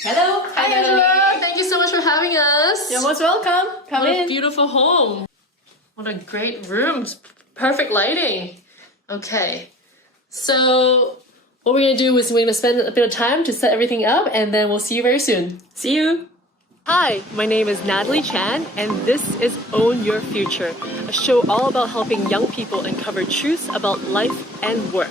Hello. Hi, Angela. Thank you so much for having us. You're most welcome. Come What in. a beautiful home. What a great room. Perfect lighting. Okay. So what we're going to do is we're going to spend a bit of time to set everything up, and then we'll see you very soon. See you. Hi, my name is Natalie Chan, and this is Own Your Future, a show all about helping young people uncover truths about life and work.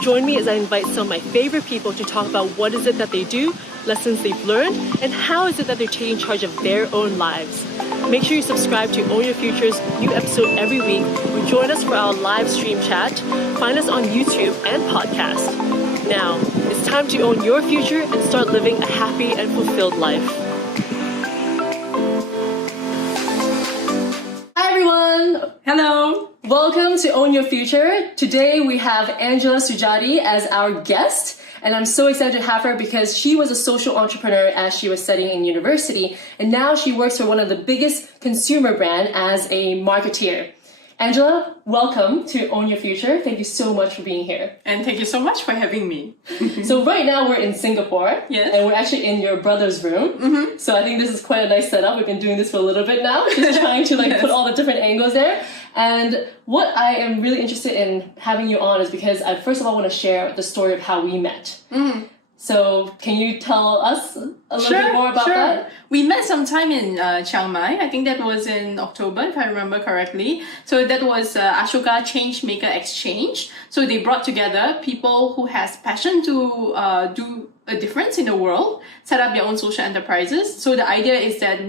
Join me as I invite some of my favorite people to talk about what is it that they do, lessons they've learned, and how is it that they're taking charge of their own lives. Make sure you subscribe to Own Your Future's new episode every week, or join us for our live stream chat. Find us on YouTube and podcast. Now, it's time to own your future and start living a happy and fulfilled life. Hi everyone! Hello. Welcome to Own Your Future. Today we have Angela Sujadi as our guest, and I'm so excited to have her because she was a social entrepreneur as she was studying in university, and now she works for one of the biggest consumer brand as a marketeer. Angela, welcome to Own Your Future. Thank you so much for being here. And thank you so much for having me. So right now we're in Singapore, Yes. and we're actually in your brother's room. So I think this is quite a nice setup. We've been doing this for a little bit now, just trying to Yes. put all the different angles there. And what I am really interested in having you on is because I first of all want to share the story of how we met. So can you tell us a little bit more about that? We met sometime in Chiang Mai. I think that was in October, if I remember correctly. So that was Ashoka Changemaker Exchange. So they brought together people who has passion to do a difference in the world, set up their own social enterprises. So the idea is that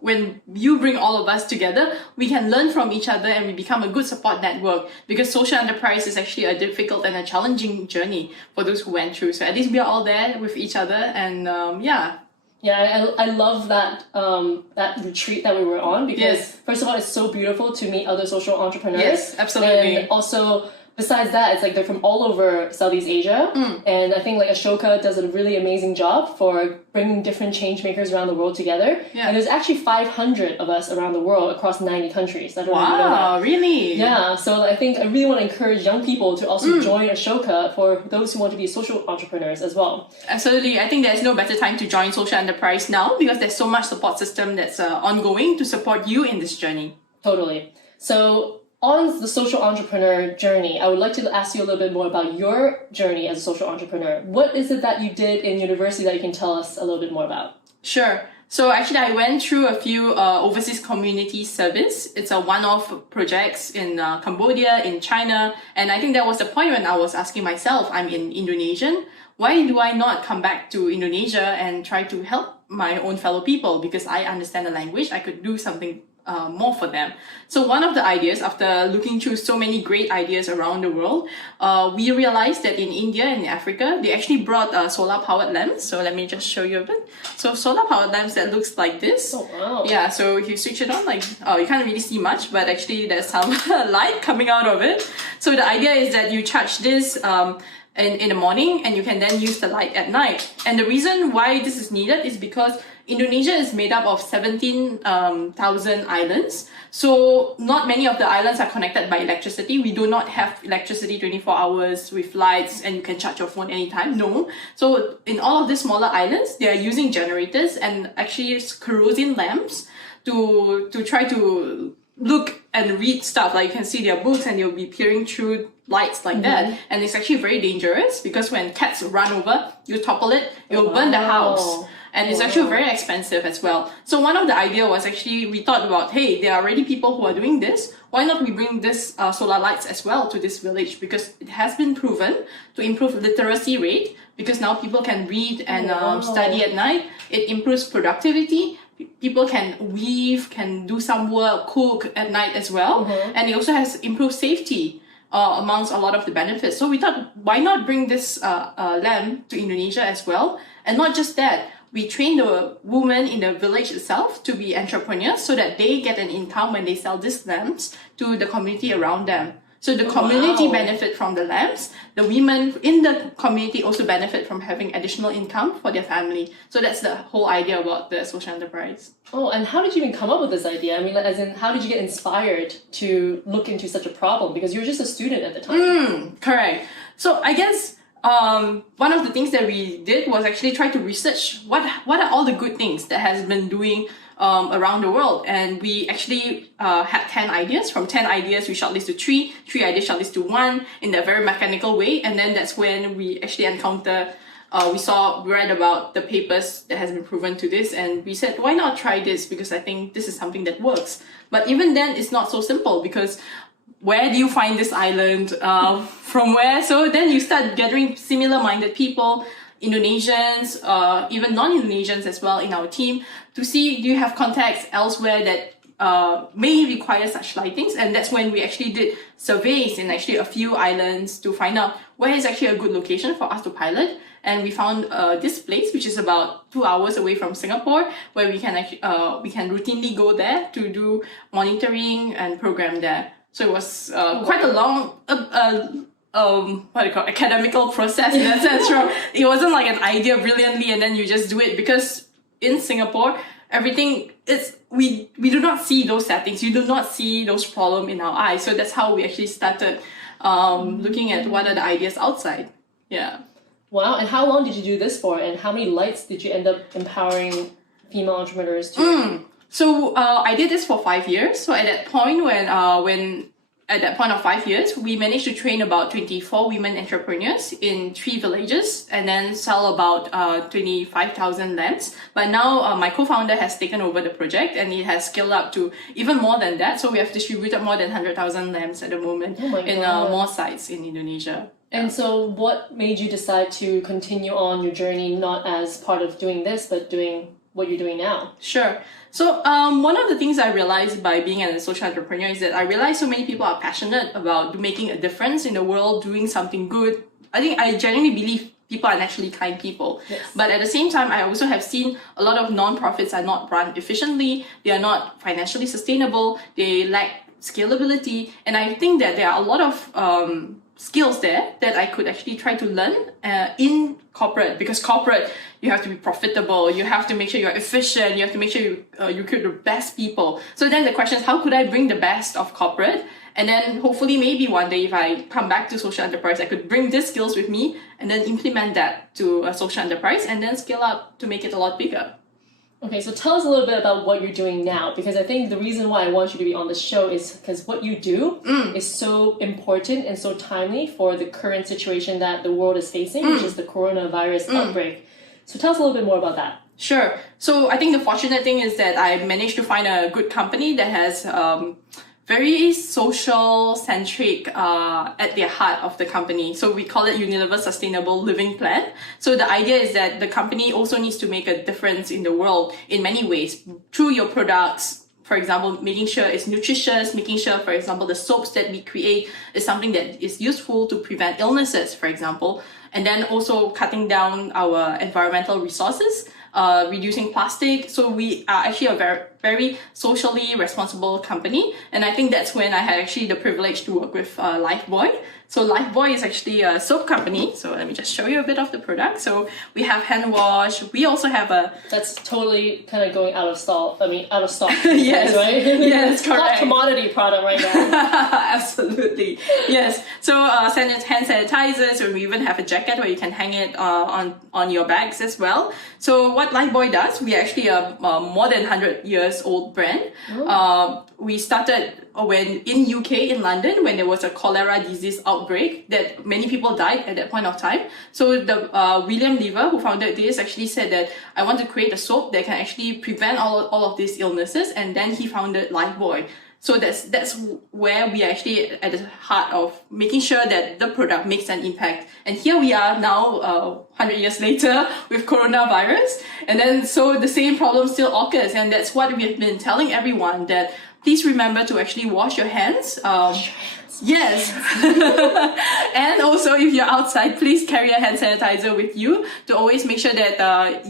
when you bring all of us together, we can learn from each other and we become a good support network, because social enterprise is actually a difficult and a challenging journey for those who went through. So at least we are all there with each other, and Yeah, I love that that retreat that we were on because Yes. first of all, it's so beautiful to meet other social entrepreneurs. Yes, absolutely. And also, besides that, it's like they're from all over Southeast Asia, and I think like Ashoka does a really amazing job for bringing different change makers around the world together. Yeah. And there's actually 500 of us around the world across 90 countries. I don't know if you know that. Wow, really? Yeah, so I think I really want to encourage young people to also join Ashoka for those who want to be social entrepreneurs as well. Absolutely. I think there's no better time to join social enterprise now, because there's so much support system that's ongoing to support you in this journey. Totally. So on the social entrepreneur journey, I would like to ask you a little bit more about your journey as a social entrepreneur. What is it that you did in university that you can tell us a little bit more about? Sure. So actually, I went through a few overseas community service. It's a one-off projects in Cambodia, in China. And I think that was the point when I was asking myself, I'm in Indonesian. Why do I not come back to Indonesia and try to help my own fellow people? Because I understand the language, I could do something more for them. So one of the ideas, after looking through so many great ideas around the world, we realized that in India and Africa, they actually brought solar powered lamps. So let me just show you a bit. So solar powered lamps that looks like this. Oh, wow. Yeah, so if you switch it on, you can't really see much, but actually there's some light coming out of it. So the idea is that you charge this in the morning, and you can then use the light at night. And the reason why this is needed is because Indonesia is made up of 17,000 islands. So not many of the islands are connected by electricity. We do not have electricity 24 hours with lights and you can charge your phone anytime. No. So in all of these smaller islands, they are using generators and actually kerosene lamps to try to look and read stuff. Like you can see their books and you'll be peering through lights like that. And it's actually very dangerous because when cats run over, you topple it, you'll burn the house. And it's actually very expensive as well. So one of the idea was actually, we thought about, hey, there are already people who are doing this. Why not we bring this solar lights as well to this village? Because it has been proven to improve literacy rate, because now people can read and study at night. It improves productivity. People can weave, can do some work, cook at night as well. And it also has improved safety amongst a lot of the benefits. So we thought, why not bring this lamp to Indonesia as well? And not just that, we train the women in the village itself to be entrepreneurs so that they get an income when they sell these lamps to the community around them. So the community benefit from the lamps. The women in the community also benefit from having additional income for their family. So that's the whole idea about the social enterprise. Oh, and how did you even come up with this idea? I mean, as in, how did you get inspired to look into such a problem? Because you were just a student at the time. Correct. So I guess one of the things that we did was actually try to research what are all the good things that has been doing around the world. And we actually had 10 ideas. From 10 ideas, we shortlisted three ideas shortlisted to one in a very mechanical way. And then that's when we actually encountered, we read about the papers that has been proven to this, and we said, why not try this? Because I think this is something that works. But even then, it's not so simple, because where do you find this island? From where? So then you start gathering similar-minded people, Indonesians, even non-Indonesians as well in our team, to see, do you have contacts elsewhere that may require such lightings? And that's when we actually did surveys in actually a few islands to find out where is actually a good location for us to pilot. And we found this place, which is about 2 hours away from Singapore, where we can actually we can routinely go there to do monitoring and program there. So it was quite a long, academical process in that sense. It wasn't like an idea brilliantly and then you just do it, because in Singapore, everything is, we do not see those settings, you do not see those problems in our eyes. So that's how we actually started looking at what are the ideas outside. Yeah. Wow, and how long did you do this for, and how many lights did you end up empowering female entrepreneurs to? So I did this for 5 years. So at that point, at that point of 5 years, we managed to train about 24 women entrepreneurs in 3 villages, and then sell about 25,000 lamps. But now my co-founder has taken over the project, and it has scaled up to even more than that. So we have distributed more than 100,000 lamps at the moment in more sites in Indonesia. And so what made you decide to continue on your journey, not as part of doing this, but doing what you're doing now? Sure. So one of the things I realized by being a social entrepreneur is that I realized so many people are passionate about making a difference in the world, doing something good. I genuinely believe people are naturally kind people. Yes. But at the same time, I also have seen a lot of non-profits are not run efficiently. They are not financially sustainable. They lack scalability. And I think that there are a lot of skills there that I could actually try to learn in corporate, because corporate, you have to be profitable, you have to make sure you're efficient, you have to make sure you recruit the best people. So then the question is, how could I bring the best of corporate? And then hopefully maybe one day if I come back to social enterprise, I could bring these skills with me and then implement that to a social enterprise and then scale up to make it a lot bigger. Okay, so tell us a little bit about what you're doing now, because I think the reason why I want you to be on the show is because what you do is so important and so timely for the current situation that the world is facing, which is the coronavirus outbreak. So tell us a little bit more about that. Sure. So I think the fortunate thing is that I managed to find a good company that has very social-centric at their heart of the company. So we call it Unilever Sustainable Living Plan. So the idea is that the company also needs to make a difference in the world in many ways through your products. For example, making sure it's nutritious, making sure, for example, the soaps that we create is something that is useful to prevent illnesses, for example. And then also cutting down our environmental resources, reducing plastic. So we are actually a very, very socially responsible company. And I think that's when I had actually the privilege to work with Lifebuoy. So Lifebuoy is actually a soap company. So let me just show you a bit of the product. So we have hand wash. We also have a... That's totally kind of going out of stock. Yes, right? Yes, correct. Hot commodity product right now. Absolutely. Yes. So hand sanitizers, and we even have a jacket where you can hang it on your bags as well. So what Lifebuoy does, we actually are more than 100 years old brand. We started in UK, in London, when there was a cholera disease outbreak that many people died at that point of time. So the William Lever, who founded this, actually said that I want to create a soap that can actually prevent all of these illnesses, and then he founded Lifebuoy. So that's where we are actually at the heart of making sure that the product makes an impact. And here we are now, 100 years later with coronavirus. And then so the same problem still occurs. And that's what we've been telling everyone, that please remember to actually wash your hands. Yes. And also if you're outside, please carry a hand sanitizer with you to always make sure that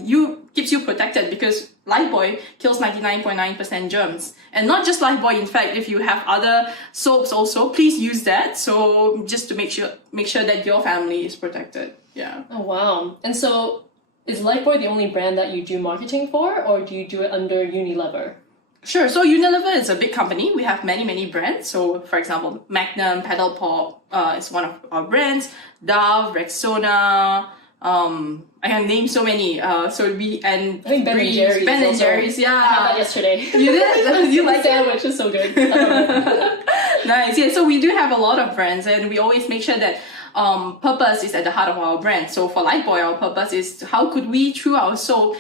keeps you protected, because Lifebuoy kills 99.9% germs. And not just Lifebuoy, in fact, if you have other soaps also, please use that. So just to make sure that your family is protected. Yeah. Oh, wow. And so is Lifebuoy the only brand that you do marketing for, or do you do it under Unilever? Sure. So Unilever is a big company. We have many, many brands. So, for example, Magnum, Pedal Pop is one of our brands. Dove, Rexona. I can name so many. I think Ben and Jerry's. Ben and Jerry's. Yeah. I had that yesterday. You did? You like it? Sandwich is so good. Nice. Yeah. So we do have a lot of brands, and we always make sure that purpose is at the heart of our brand. So for Lifebuoy, our purpose is how could we, through our soap,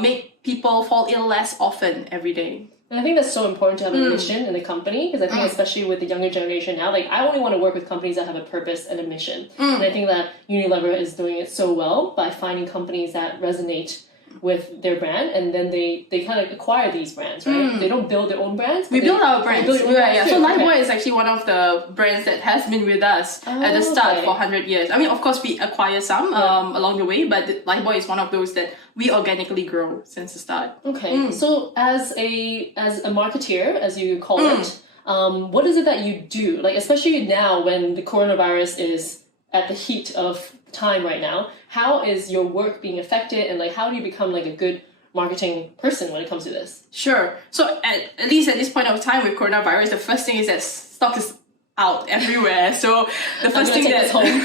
make people fall ill less often every day. And I think that's so important to have a mission in a company, because I think especially with the younger generation now, like I only want to work with companies that have a purpose and a mission. And I think that Unilever is doing it so well by finding companies that resonate with their brand, and then they kind of acquire these brands, right? They don't build their own brands. We build our brands. Yeah. So Lifebuoy Okay. is actually one of the brands that has been with us at the start for 100 years. I mean, of course, we acquire some along the way, but Lifebuoy is one of those that we organically grow since the start. Okay. So as a marketeer, as you call it, what is it that you do? Like, especially now when the coronavirus is at the heat of time right now, how is your work being affected, and like how do you become like a good marketing person when it comes to this? Sure. So at least at this point of time with coronavirus, the first thing is that stock is out everywhere. So the first thing that's home.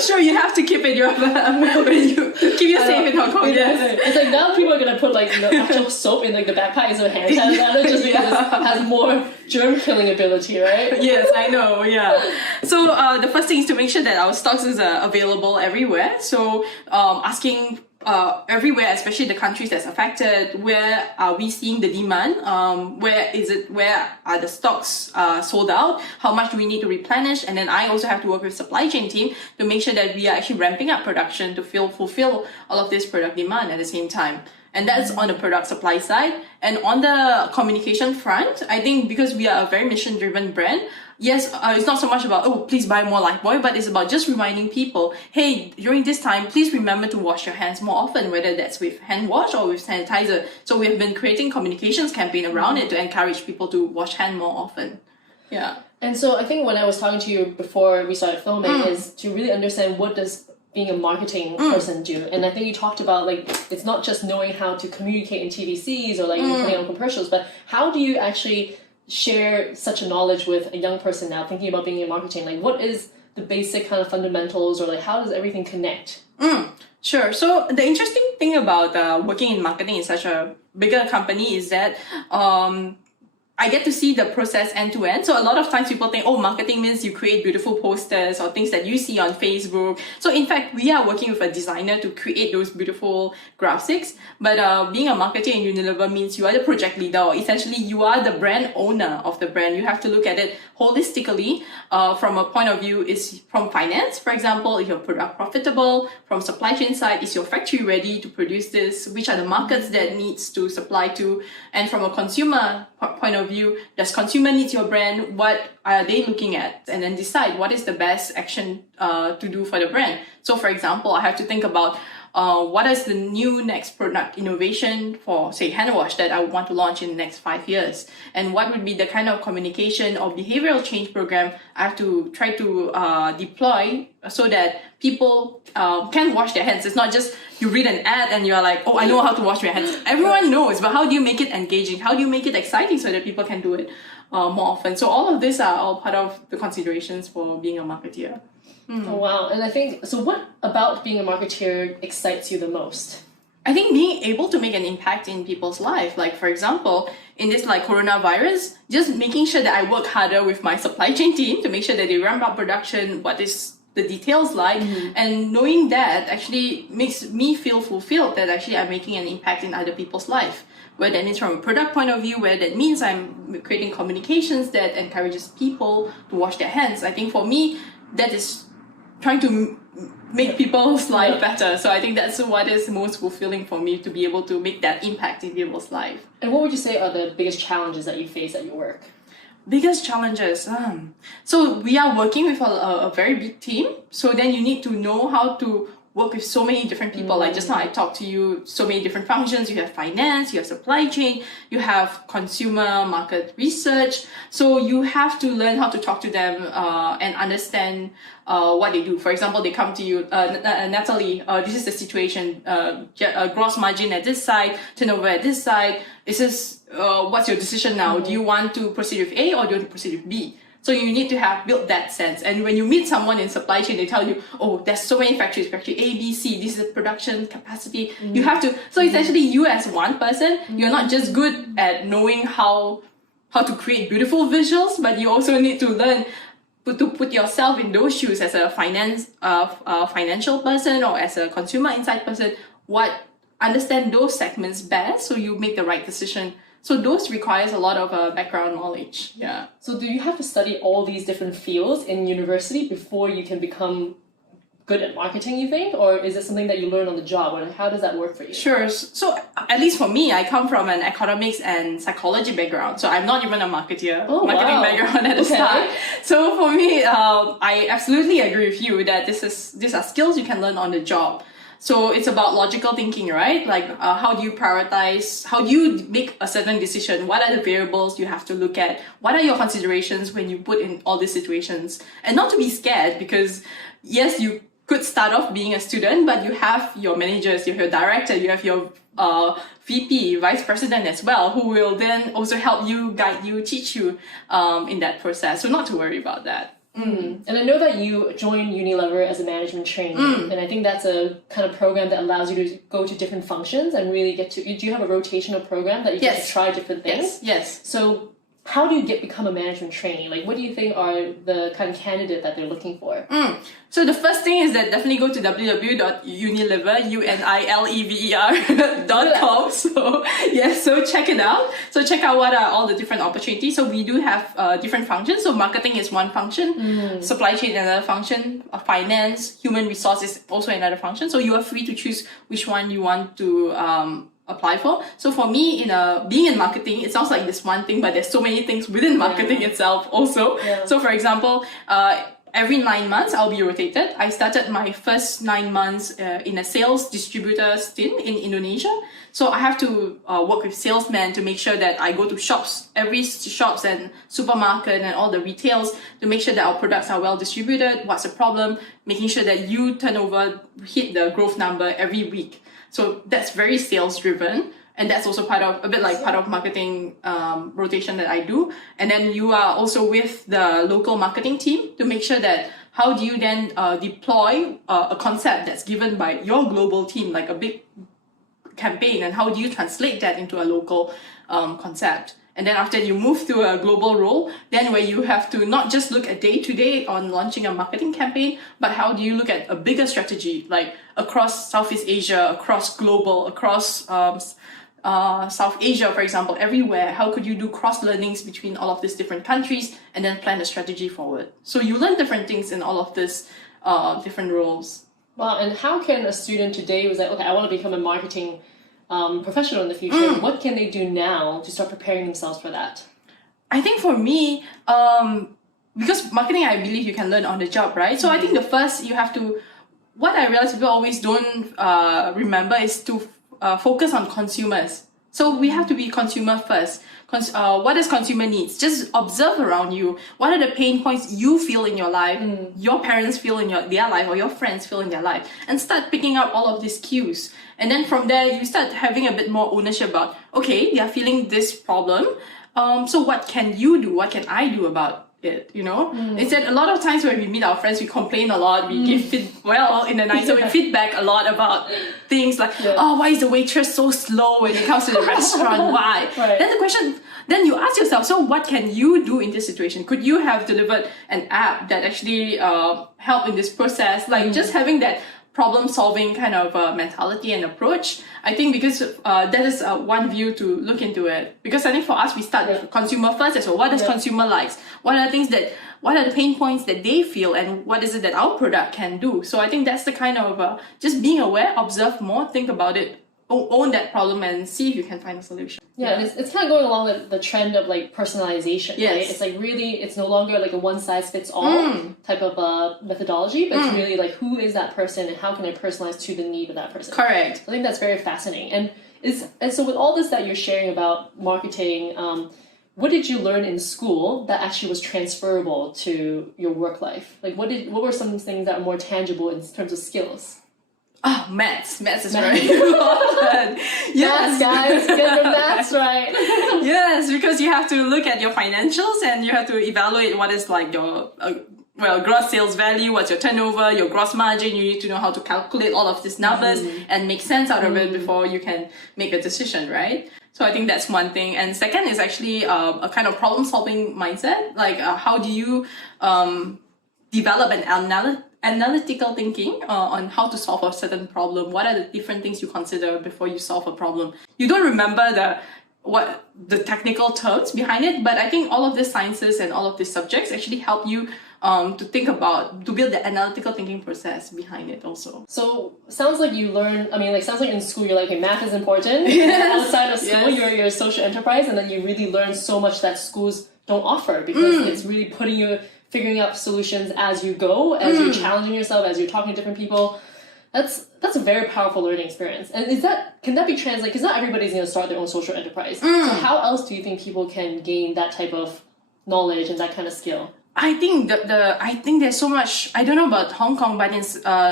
Sure, you have to keep it when you keep you safe in Hong Kong. Yes. It's like now people are gonna put like actual soap in like the backpack instead of hand sanitizer just because it has more germ killing ability, right? Yes, I know. Yeah. So the first thing is to make sure that our stocks is available everywhere. So asking everywhere, especially the countries that's affected, where are we seeing the demand? Where are the stocks sold out? How much do we need to replenish? And then I also have to work with supply chain team to make sure that we are actually ramping up production to fulfill all of this product demand at the same time. And that's on the product supply side. And on the communication front, I think because we are a very mission-driven brand, yes, it's not so much about, oh, please buy more Lifebuoy, but it's about just reminding people, hey, during this time, please remember to wash your hands more often, whether that's with hand wash or with sanitizer. So we have been creating communications campaign around it to encourage people to wash hand more often. Yeah. And so I think when I was talking to you before we started filming is to really understand what does being a marketing person do. And I think you talked about like it's not just knowing how to communicate in TVCs or like putting on commercials, but how do you actually share such a knowledge with a young person now thinking about being in marketing? Like what is the basic kind of fundamentals, or like how does everything connect? Sure. So the interesting thing about working in marketing in such a bigger company is that I get to see the process end to end. So a lot of times people think, oh, marketing means you create beautiful posters or things that you see on Facebook. So in fact, we are working with a designer to create those beautiful graphics. But being a marketer in Unilever means you are the project leader, or essentially you are the brand owner of the brand. You have to look at it holistically from a point of view is from finance, for example, is your product profitable? From supply chain side, is your factory ready to produce this? Which are the markets that needs to supply to? And from a consumer point of view, does consumer needs your brand? What are they looking at? And then decide what is the best action to do for the brand. So for example, I have to think about what is the new next product innovation for, say, hand wash that I want to launch in the next 5 years? And what would be the kind of communication or behavioral change program I have to try to deploy so that people can wash their hands? It's not just you read an ad and you're like, oh, I know how to wash my hands. Everyone knows, but how do you make it engaging? How do you make it exciting so that people can do it more often? So all of these are all part of the considerations for being a marketeer. Oh, wow. And I think, so what about being a marketeer excites you the most? I think being able to make an impact in people's life. Like, for example, in this like coronavirus, just making sure that I work harder with my supply chain team to make sure that they ramp up production, what is the details like, and knowing that actually makes me feel fulfilled that actually I'm making an impact in other people's life. Whether that is from a product point of view, where that means I'm creating communications that encourages people to wash their hands. I think for me, that is trying to make people's life better. So I think that's what is most fulfilling for me, to be able to make that impact in people's life. And what would you say are the biggest challenges that you face at your work? Biggest challenges. So we are working with a very big team. So then you need to know how to work with so many different people. Like just now I talked to you, so many different functions. You have finance, you have supply chain, you have consumer market research. So you have to learn how to talk to them and understand what they do. For example, they come to you, Natalie, this is the situation, gross margin at this side, turnover at this side. This is what's your decision now? Do you want to proceed with A or do you want to proceed with B? So you need to have built that sense. And when you meet someone in supply chain, they tell you, oh, there's so many factories, factory A, B, C, this is the production capacity. You have to, so essentially you as one person, you're not just good at knowing how to create beautiful visuals, but you also need to learn to put yourself in those shoes as a financial person or as a consumer insight person, understand those segments best so you make the right decision. So those requires a lot of background knowledge. Yeah. So do you have to study all these different fields in university before you can become good at marketing, you think? Or is it something that you learn on the job? Or how does that work for you? Sure. So at least for me, I come from an economics and psychology background. So I'm not even a marketing background at the start. So for me, I absolutely agree with you that these are skills you can learn on the job. So it's about logical thinking, right? Like how do you prioritize? How do you make a certain decision? What are the variables you have to look at? What are your considerations when you put in all these situations? And not to be scared, because yes, you could start off being a student, but you have your managers, you have your director, you have your VP, vice president as well, who will then also help you, guide you, teach you in that process. So not to worry about that. And I know that you joined Unilever as a management trainee, and I think that's a kind of program that allows you to go to different functions and really do you have a rotational program that you get to try different things? Yes. So how do you become a management trainee? Like, what do you think are the kind of candidate that they're looking for? So the first thing is that definitely go to www.unilever.com. So check it out. So check out what are all the different opportunities. So we do have different functions. So marketing is one function, supply chain another function, finance, human resources also another function. So you are free to choose which one you want to apply for. So for me, being in marketing, it sounds like this one thing, but there's so many things within marketing itself also. So for example, every 9 months I'll be rotated. I started my first 9 months in a sales distributor stint in Indonesia. So I have to work with salesmen to make sure that I go to every shops and supermarket and all the retails to make sure that our products are well distributed. What's the problem? Making sure that you turnover hit the growth number every week. So that's very sales driven. And that's also part of marketing rotation that I do. And then you are also with the local marketing team to make sure that how do you then deploy a concept that's given by your global team, like a big campaign, and how do you translate that into a local concept. And then after you move to a global role, then where you have to not just look at day-to-day on launching a marketing campaign, but how do you look at a bigger strategy, like across Southeast Asia, across global, across South Asia, for example, everywhere. How could you do cross-learnings between all of these different countries and then plan a strategy forward? So you learn different things in all of these different roles. Wow, and how can a student today who's like, okay, I want to become a marketing professional in the future, what can they do now to start preparing themselves for that? I think for me, because marketing, I believe you can learn on the job, right? So I think the first you have to, what I realize people always don't remember is to focus on consumers. So we have to be consumer first. What does consumer needs? Just observe around you. What are the pain points you feel in your life, your parents feel in their life, or your friends feel in their life, and start picking up all of these cues. And then from there, you start having a bit more ownership about, okay, they are feeling this problem. So what can you do? What can I do about it? You know, it's that a lot of times when we meet our friends, we complain a lot. We give we feedback a lot about things like, oh, why is the waitress so slow when it comes to the restaurant? Why? Then the question, then you ask yourself, so what can you do in this situation? Could you have delivered an app that actually help in this process? Like just having that problem-solving kind of mentality and approach. I think because that is one view to look into it. Because I think for us, we start with consumer first as well. What does consumer likes? What are the pain points that they feel, and what is it that our product can do? So I think that's the kind of just being aware, observe more, think about it own that problem and see if you can find a solution. Yeah, and it's kind of going along with the trend of like personalization, Yes. right? It's like really, it's no longer like a one size fits all type of methodology, but it's really like who is that person and how can I personalize to the need of that person. Correct. I think that's very fascinating. And so with all this that you're sharing about marketing, what did you learn in school that actually was transferable to your work life? Like what were some things that are more tangible in terms of skills? Oh, maths. Maths is very important. Yes, guys, get your maths right. Yes, because you have to look at your financials and you have to evaluate what is like your gross sales value, what's your turnover, your gross margin. You need to know how to calculate all of these numbers and make sense out of it before you can make a decision, right? So I think that's one thing. And second is actually a kind of problem-solving mindset. Like how do you develop an analytical thinking on how to solve a certain problem? What are the different things you consider before you solve a problem? You don't remember the technical terms behind it, but I think all of these sciences and all of these subjects actually help you to build the analytical thinking process behind it also. So sounds like you learn, sounds like in school you're like, okay, math is important. Yes. Outside of school, you're a social enterprise, and then you really learn so much that schools don't offer because it's really figuring out solutions as you go, as you're challenging yourself, as you're talking to different people. That's a very powerful learning experience. And can that be translated? Because not everybody's going to start their own social enterprise. So how else do you think people can gain that type of knowledge and that kind of skill? I think I think there's so much. I don't know about Hong Kong, but in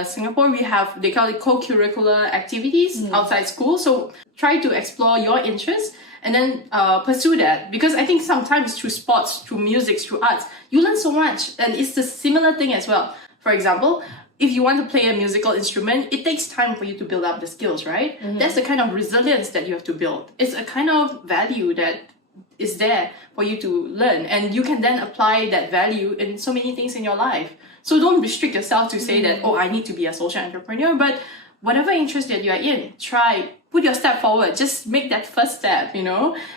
Singapore they call it co-curricular activities outside school. So try to explore your interests and then pursue that, because I think sometimes through sports, through music, through arts, you learn so much, and it's the similar thing as well. For example, if you want to play a musical instrument, it takes time for you to build up the skills, right? That's the kind of resilience that you have to build. It's a kind of value that is there for you to learn, and you can then apply that value in so many things in your life. So don't restrict yourself to say that, oh, I need to be a social entrepreneur, but whatever interest that you are in, put your step forward. Just make that first step, and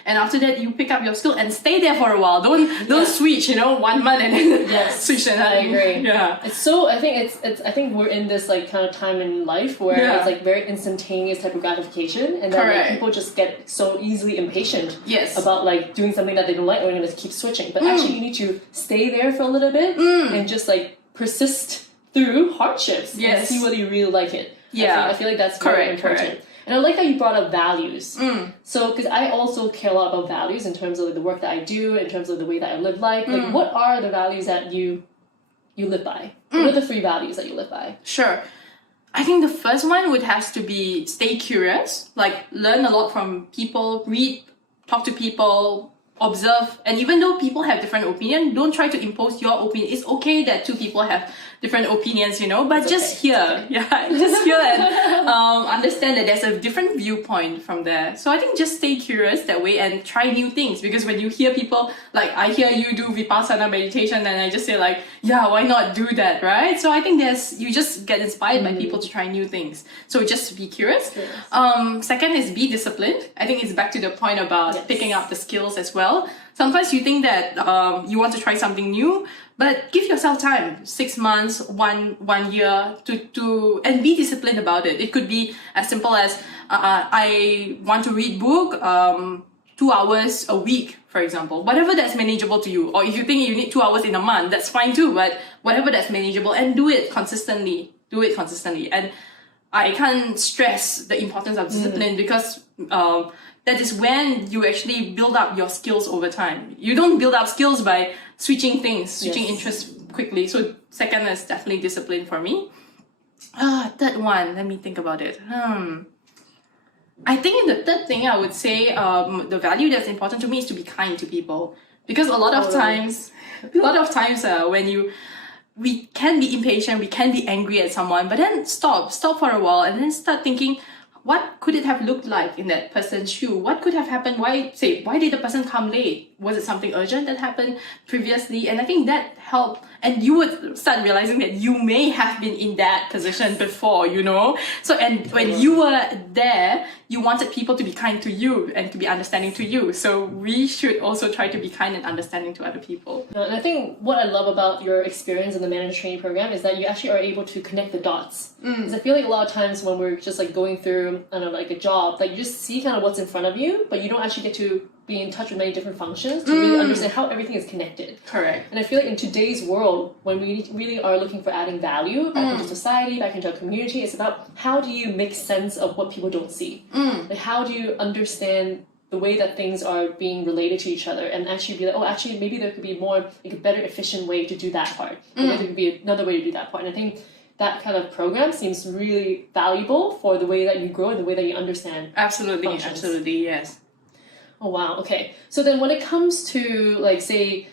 after that you pick up your skill and stay there for a while. Don't switch, 1 month and then switch and I agree. Yeah. It's so, I think we're in this like kind of time in life where it's like very instantaneous type of gratification, and then like, people just get so easily impatient about like doing something that they don't like, or going to keep switching. But actually you need to stay there for a little bit and just like persist through hardships and see whether you really like it. I feel like that's very important. Correct. And I like that you brought up values. So, because I also care a lot about values in terms of like, the work that I do, in terms of the way that I live life. Like, what are the values that you live by? What are the 3 values that you live by? Sure. I think the first one would have to be stay curious. Like, learn a lot from people, read, talk to people, observe. And even though people have different opinion, don't try to impose your opinion. It's okay that 2 people have different opinions, but it's just hear. Just hear and understand that there's a different viewpoint from there. So I think just stay curious that way and try new things, because when you hear people, like I hear you do Vipassana meditation and I just say like, yeah, why not do that, right? So I think you just get inspired by people to try new things. So just be curious. Second is be disciplined. I think it's back to the point about picking up the skills as well. Sometimes you think that you want to try something new, but give yourself time, 6 months, one year to and be disciplined about it. It could be as simple as I want to read book 2 hours a week, for example. Whatever that's manageable to you. Or if you think you need 2 hours in a month, that's fine too. But whatever that's manageable, and do it consistently. And I can't stress the importance of discipline because that is when you actually build up your skills over time. You don't build up skills by switching interests quickly. So second is definitely discipline for me. Third one, let me think about it. I think in the third thing, I would say the value that's important to me is to be kind to people. Because a lot of times when we can be impatient, we can be angry at someone, but then stop for a while and then start thinking, what could it have looked like in that person's shoe? What could have happened? Why did the person come late? was it something urgent that happened previously? And I think that helped. And you would start realizing that you may have been in that position before, you know? So, and when you were there, you wanted people to be kind to you and to be understanding to you. So we should also try to be kind and understanding to other people. And I think what I love about your experience in the manager training program is that you actually are able to connect the dots. Because I feel like a lot of times when we're just like going through, I don't know, like a job, like you just see kind of what's in front of you, but you don't actually get to be in touch with many different functions to really understand how everything is connected. Correct. And I feel like in today's world, when we really are looking for adding value back into society, back into our community, it's about how do you make sense of what people don't see? Like how do you understand the way that things are being related to each other and actually be like, oh, actually maybe there could be more, like a better efficient way to do that part. Or there could be another way to do that part. And I think that kind of program seems really valuable for the way that you grow and the way that you understand. Absolutely, functions. absolutely, yes. Oh, wow. Okay. So then when it comes to like, say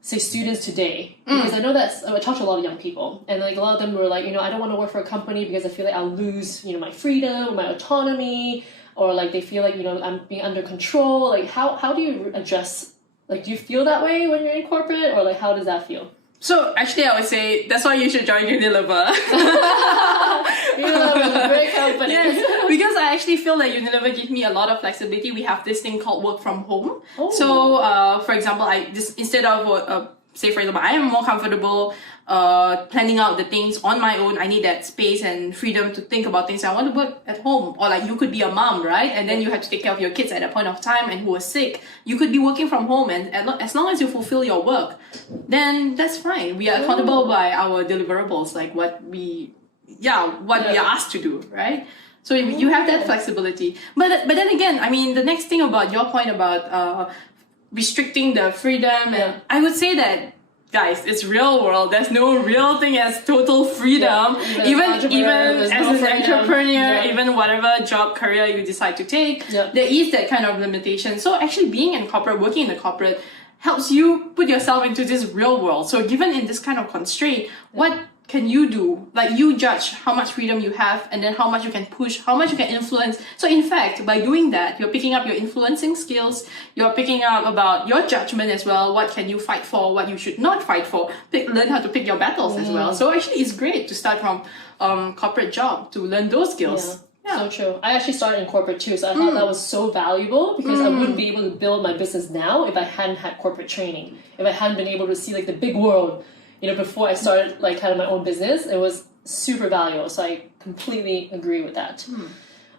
students today, because I know I talk to a lot of young people and like a lot of them were like, you know, I don't want to work for a company because I feel like I'll lose, you know, my freedom or my autonomy, or like they feel like, you know, I'm being under control. Like how do you address, like do you feel that way when you're in corporate, or like how does that feel? So actually I would say that's why you should join Unilever. Unilever is a great company. Yes, because I actually feel that Unilever gives me a lot of flexibility. We have this thing called work from home. Oh. So for example, instead of say for example, I am more comfortable planning out the things on my own. I need that space and freedom to think about things. I want to work at home. Or like you could be a mom, right? And then you have to take care of your kids at a point of time and who are sick. You could be working from home, and as long as you fulfill your work, then that's fine. We are accountable by our deliverables, like what we are asked to do, right? So you have that flexibility. But then again, I mean, the next thing about your point about restricting the freedom, and I would say that, guys, it's real world. There's no real thing as total freedom. Even as an entrepreneur, even whatever job career you decide to take, there is that kind of limitation. So actually being in corporate, working in the corporate, helps you put yourself into this real world. So given in this kind of constraint, what can you do? Like you judge how much freedom you have and then how much you can push, how much you can influence. So in fact, by doing that, you're picking up your influencing skills, you're picking up about your judgment as well. What can you fight for? What you should not fight for? Learn how to pick your battles as well. So actually it's great to start from corporate job to learn those skills. Yeah. So true. I actually started in corporate too, so I thought that was so valuable because I wouldn't be able to build my business now if I hadn't had corporate training, if I hadn't been able to see like the big world. You know, before I started like kind of my own business, it was super valuable. So I completely agree with that.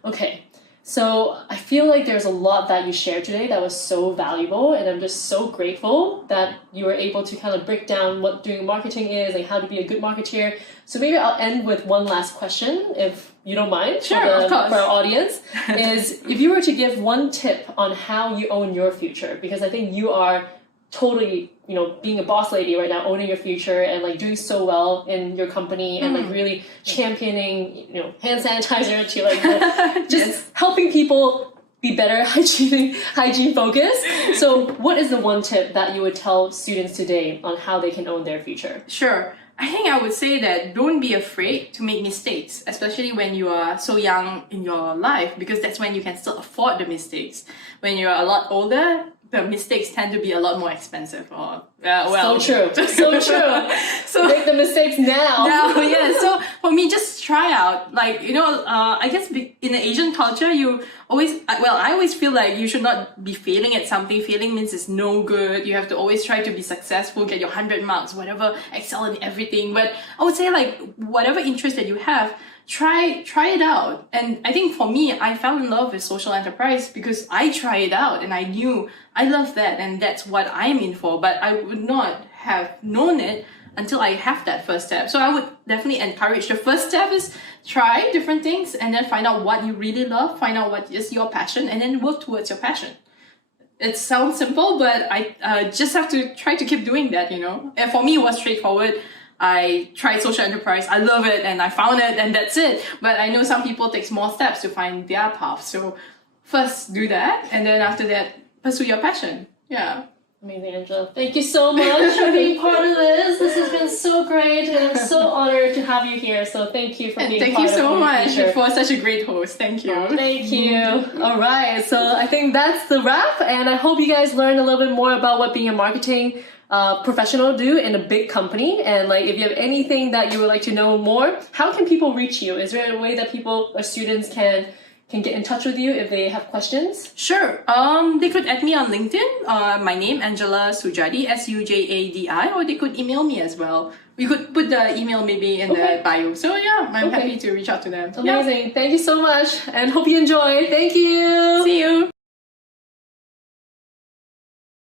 Okay. So I feel like there's a lot that you shared today that was so valuable, and I'm just so grateful that you were able to kind of break down what doing marketing is and how to be a good marketeer. So maybe I'll end with one last question, if you don't mind, sure, of course, for our audience, is if you were to give one tip on how you own your future, because I think you are totally, you know, being a boss lady right now, owning your future and like doing so well in your company and like really championing, you know, hand sanitizer to like just helping people be better hygiene focused. So what is the one tip that you would tell students today on how they can own their future? Sure. I think I would say that don't be afraid to make mistakes, especially when you are so young in your life, because that's when you can still afford the mistakes. When you're a lot older, the mistakes tend to be a lot more expensive. So true. So make the mistakes now. So for me, just try out. Like, you know, I guess in the Asian culture, I always feel like you should not be failing at something. Failing means it's no good. You have to always try to be successful, get your 100 marks, whatever, excel in everything. But I would say like whatever interest that you have, try it out. And I think for me, I fell in love with social enterprise because I tried it out and I knew I love that and that's what I'm in for. But I would not have known it until I have that first step. So I would definitely encourage the first step is try different things and then find out what you really love, find out what is your passion, and then work towards your passion. It sounds simple, but I just have to try to keep doing that, you know. And for me, it was straightforward. I tried social enterprise, I love it, and I found it, and that's it. But I know some people take small steps to find their path. So first do that, and then after that, pursue your passion. Yeah. Amazing, Angela. Thank you so much for being part of this. This has been so great, and I'm so honored to have you here. So thank you for being thank part you so of much Future. for such a great host. Thank you. Thank you. All right, so I think that's the wrap, and I hope you guys learned a little bit more about what being a marketing professional do in a big company. And like, if you have anything that you would like to know more, how can people reach you? Is there a way that people or students can get in touch with you if they have questions? Sure. They could add me on LinkedIn. My name, Angela Sujadi, Sujadi, or they could email me as well. We could put the email maybe in the bio. So yeah, I'm happy to reach out to them. Amazing. Yeah. Thank you so much, and hope you enjoy. Thank you. See you.